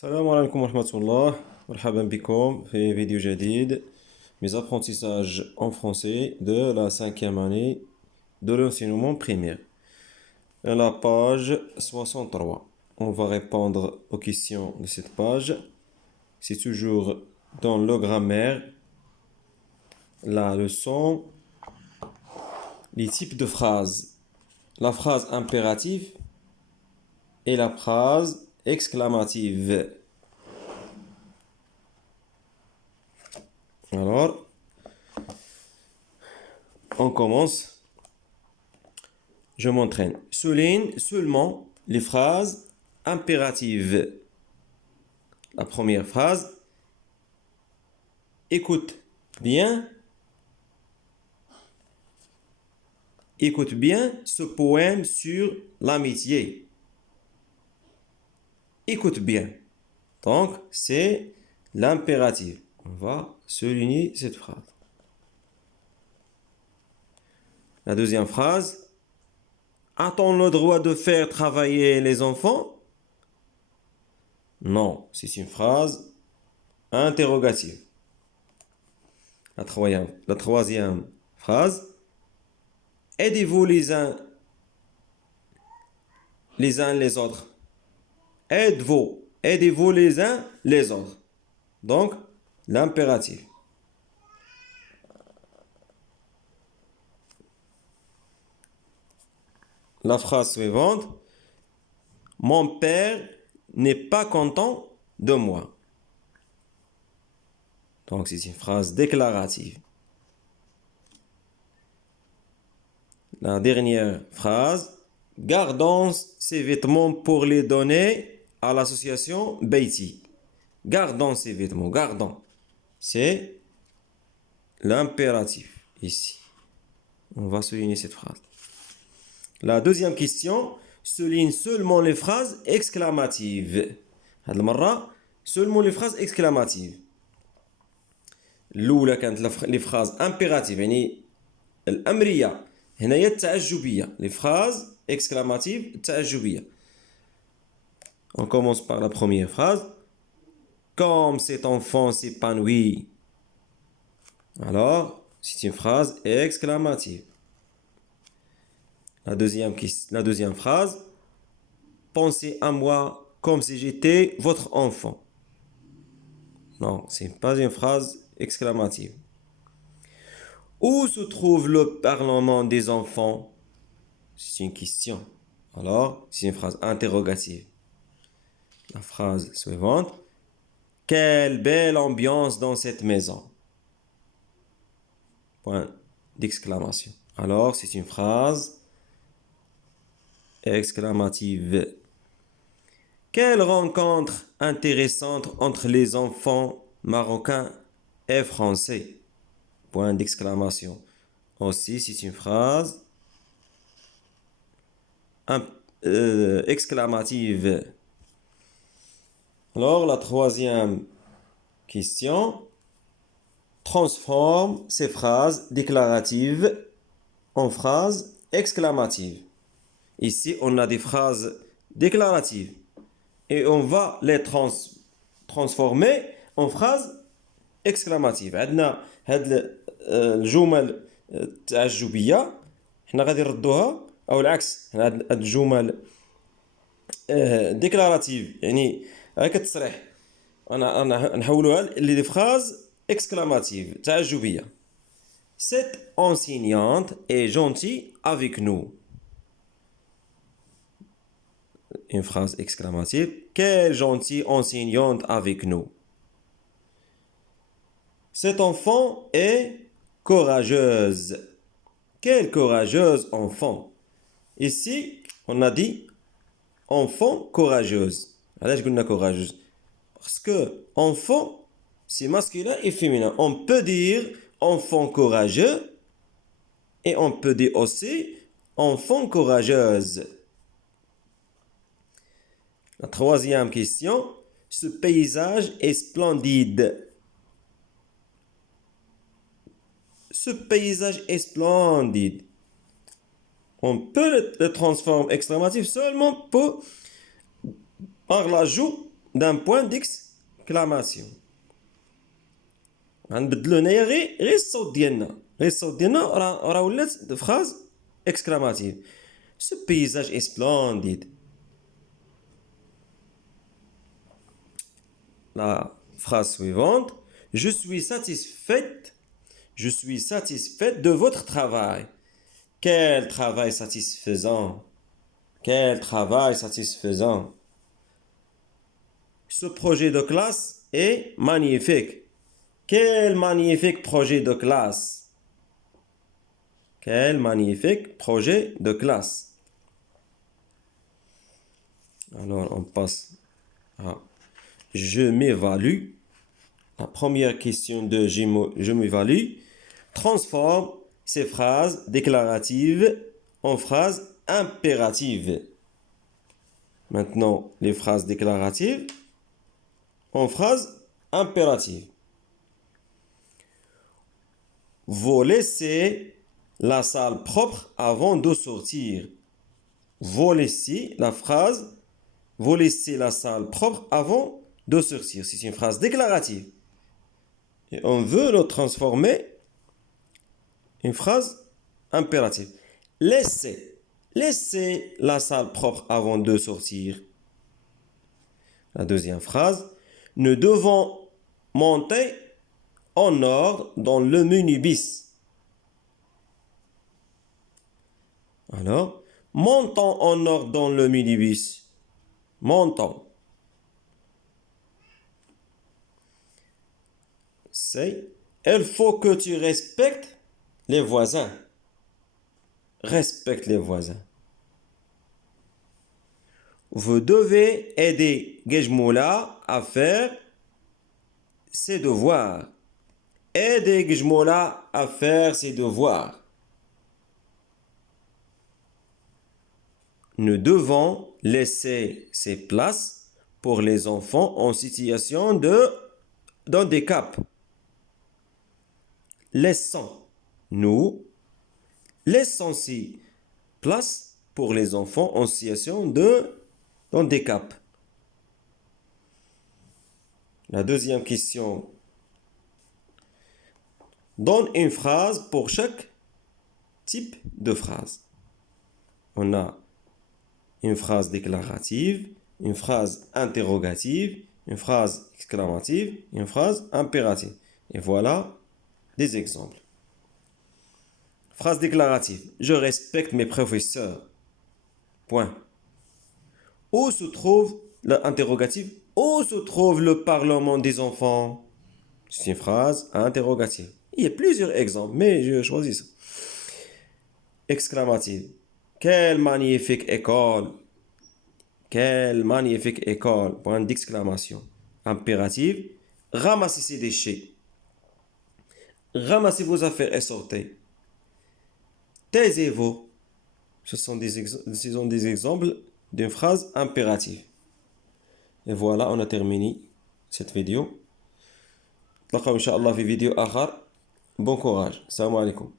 السلام عليكم ورحمة الله. مرحبا بكم في فيديو جديد. Mes apprentissages en français de la cinquième année de l'enseignement primaire. À la page 63. On va répondre aux questions de cette page. C'est toujours dans le grammaire, la leçon, les types de phrases. La phrase impérative et la phrase exclamative. Alors, on commence. Je m'entraîne. Souligne seulement les phrases impératives. La première phrase. Écoute bien. Écoute bien ce poème sur l'amitié. Écoute bien. Donc, c'est l'impératif. On va souligner cette phrase. La deuxième phrase. A-t-on le droit de faire travailler les enfants? Non, c'est une phrase interrogative. La troisième phrase. Aidez-vous les uns les autres. Aidez-vous les uns les autres. Donc, l'impératif. La phrase suivante. Mon père n'est pas content de moi. Donc, c'est une phrase déclarative. La dernière phrase. Gardons ces vêtements pour les donner à l'association Beiti. Gardons ces vêtements. Gardons. C'est l'impératif ici. On va souligner cette phrase. La deuxième question. Souligne seulement les phrases exclamatives. هذه المرة seulement les phrases exclamatives. الأولى كانت les phrases impératives يعني الأمرية. هنايا التعجبية. Les phrases exclamatives التعجبية. On commence par la première phrase. Comme cet enfant s'épanouit. Alors, c'est une phrase exclamative. La deuxième phrase. Pensez à moi comme si j'étais votre enfant. Non, ce n'est pas une phrase exclamative. Où se trouve le parlement des enfants? C'est une question. Alors, c'est une phrase interrogative. La phrase suivante. Quelle belle ambiance dans cette maison. Point d'exclamation. Alors, c'est une phrase exclamative. Quelle rencontre intéressante entre les enfants marocains et français. Point d'exclamation. Aussi, c'est une phrase exclamative. Alors, la troisième question. Transforme ces phrases déclaratives en phrases exclamatives. Ici, on a des phrases déclaratives et on va les transformer en phrases exclamatives. عندنا هاد الجمل التعجبية حنا غادي نردوها أو العكس. هاد الجمل déclarative يعني كتصريح أنا نحولوها لدي phrases exclamatives تعجبية. Cette enseignante est gentille avec nous. Une phrase exclamative. Quelle gentille enseignante avec nous. Cet enfant est courageuse. Quelle courageuse enfant. Ici, on a dit enfant courageuse. علاش قلنا courageuse? Parce que enfant, c'est masculin et féminin. On peut dire enfant courageux et on peut dire aussi enfant courageuse. La troisième question. Ce paysage est splendide. Ce paysage est splendide. On peut le transformer exclamatif seulement par l'ajout d'un point d'exclamation. غنبدلو هنايا غير الصوت ديالنا راه ولات phrase exclamative. Ce paysage est splendide. La phrase suivante. Je suis satisfaite de votre travail. Quel travail satisfaisant. Quel travail satisfaisant. Ce projet de classe est magnifique. Quel magnifique projet de classe. Quel magnifique projet de classe. Alors, on passe à je m'évalue. La première question de je m'évalue transforme ces phrases déclaratives en phrases impératives. Maintenant, les phrases déclaratives en phrases impératives. Vous laissez la salle propre avant de sortir. Vous laissez la phrase vous laissez la salle propre avant de sortir. C'est une phrase déclarative. Et on veut le transformer en une phrase impérative. Laissez la salle propre avant de sortir. La deuxième phrase. Nous devons monter en ordre dans le minibus. Alors, montons en ordre dans le minibus. Montons. C'est il faut que tu respectes les voisins. Respecte les voisins. Vous devez aider Gejmoula à faire ses devoirs. Aider Gejmoula à faire ses devoirs. Nous devons laisser ces places pour les enfants en situation de handicap. Nous laissons ces places pour les enfants en situation de handicap. La deuxième question. Donne une phrase pour chaque type de phrase. On a une phrase déclarative, une phrase interrogative, une phrase exclamative, une phrase impérative. Et voilà des exemples. Phrase déclarative. Je respecte mes professeurs. Point. Où se trouve l'interrogative? Où se trouve le Parlement des enfants? C'est une phrase interrogative. Il y a plusieurs exemples, mais je choisis ça. Exclamative. Quelle magnifique école! Quelle magnifique école! Point d'exclamation. Impérative. Ramassez ces déchets. Ramassez vos affaires et sortez. Taisez-vous. Ce sont des exemples d'une phrase impérative. Et voilà, on a terminé cette vidéo. نتلاقاو إن شاء الله في فيديو آخر. Bon courage. Salam alaikum.